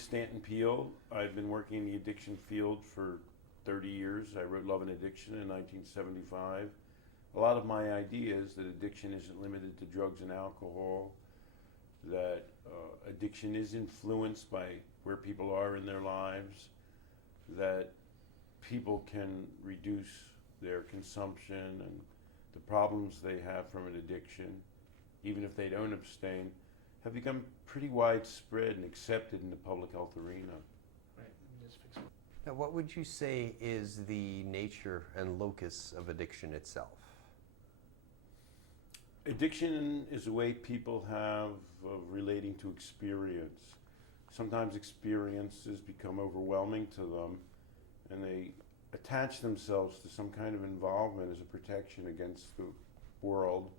is Stanton Peele. I've been working in the addiction field for 30 years. I wrote Love and Addiction in 1975. A lot of my ideas that addiction isn't limited to drugs and alcohol, that addiction is influenced by where people are in their lives, that people can reduce their consumption and the problems they have from an addiction, even if they don't abstain, have become pretty widespread and accepted in the public health arena. Right. Let me just fix it. Now, what would you say is the nature and locus of addiction itself? Addiction is a way people have of relating to experience. Sometimes experiences become overwhelming to them and they attach themselves to some kind of involvement as a protection against the world,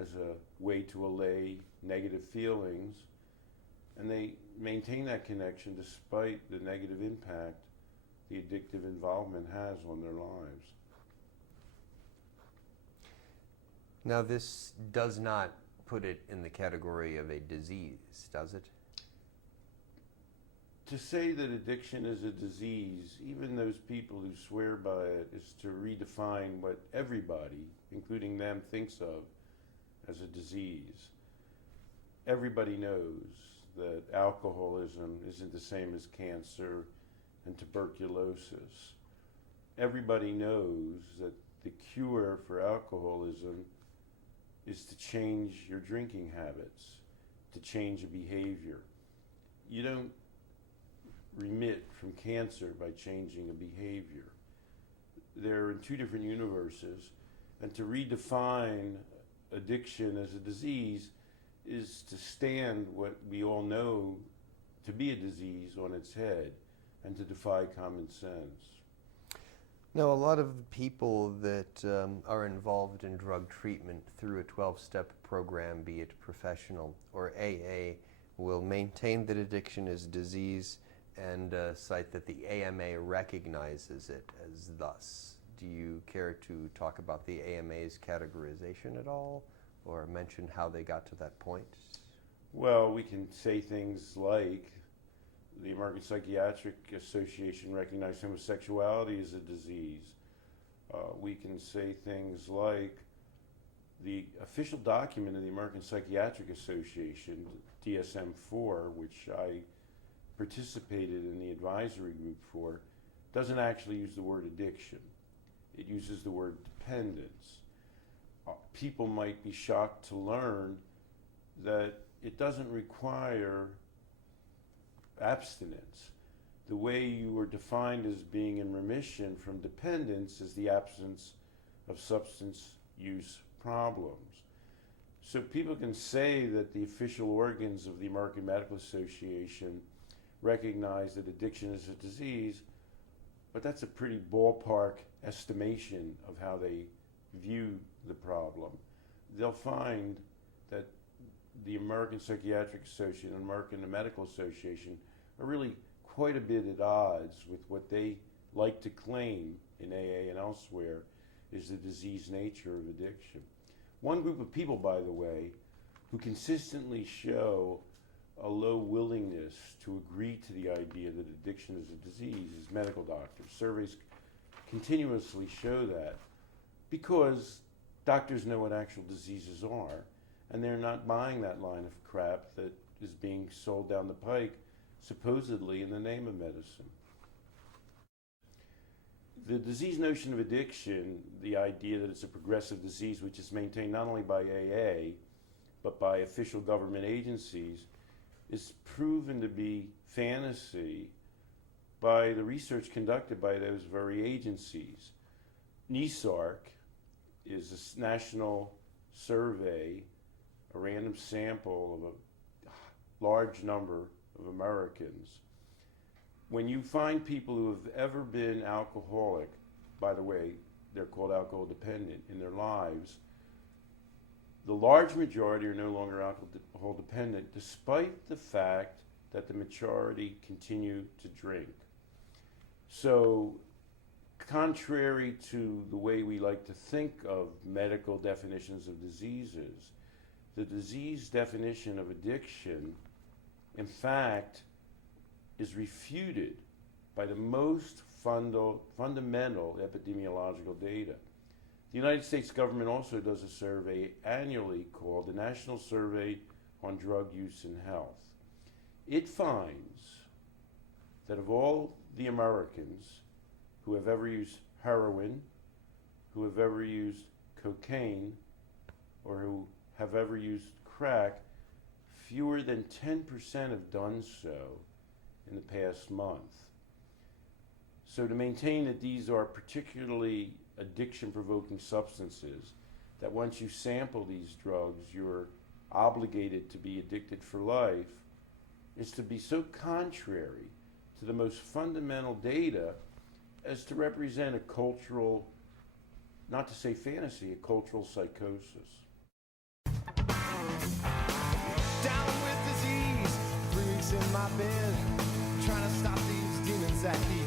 as a way to allay negative feelings, and they maintain that connection despite the negative impact the addictive involvement has on their lives. Now, this does not put it in the category of a disease, does it? To say that addiction is a disease, even those people who swear by it, is to redefine what everybody, including them, thinks of as a disease. Everybody knows that alcoholism isn't the same as cancer and tuberculosis. Everybody knows that the cure for alcoholism is to change your drinking habits, to change a behavior. You don't remit from cancer by changing a behavior. They're in two different universes, and to redefine addiction as a disease is to stand what we all know to be a disease on its head and to defy common sense. Now, a lot of the people that are involved in drug treatment through a 12-step program, be it professional or AA, will maintain that addiction is disease and cite that the AMA recognizes it as thus. Do you care to talk about the AMA's categorization at all, or mention how they got to that point? Well, we can say things like the American Psychiatric Association recognized homosexuality as a disease. We can say things like the official document of the American Psychiatric Association, DSM-4, which I participated in the advisory group for, doesn't actually use the word addiction. It uses the word dependence. People might be shocked to learn that it doesn't require abstinence. The way you are defined as being in remission from dependence is the absence of substance use problems. So people can say that the official organs of the American Medical Association recognize that addiction is a disease, but that's a pretty ballpark estimation of how they view the problem. They'll find that the American Psychiatric Association and American Medical Association are really quite a bit at odds with what they like to claim in AA and elsewhere is the disease nature of addiction. One group of people, by the way, who consistently show a low willingness to agree to the idea that addiction is a disease is medical doctors. Surveys continuously show that because doctors know what actual diseases are, and they're not buying that line of crap that is being sold down the pike, supposedly in the name of medicine. The disease notion of addiction, the idea that it's a progressive disease which is maintained not only by AA, but by official government agencies, is proven to be fantasy by the research conducted by those very agencies. NESARC is a national survey, a random sample of a large number of Americans. When you find people who have ever been alcoholic, by the way, they're called alcohol dependent in their lives, the large majority are no longer alcohol dependent, despite the fact that the majority continue to drink. So, contrary to the way we like to think of medical definitions of diseases, the disease definition of addiction, in fact, is refuted by the most fundamental epidemiological data. The United States government also does a survey annually called the National Survey on Drug Use and Health. It finds that of all the Americans who have ever used heroin, who have ever used cocaine, or who have ever used crack, fewer than 10% have done so in the past month. So to maintain that these are particularly addiction-provoking substances, that once you sample these drugs, you're obligated to be addicted for life, is to be so contrary to the most fundamental data as to represent a cultural, not to say fantasy, a cultural psychosis. Down with disease, 3 weeks in my bed, trying to stop these demons that eat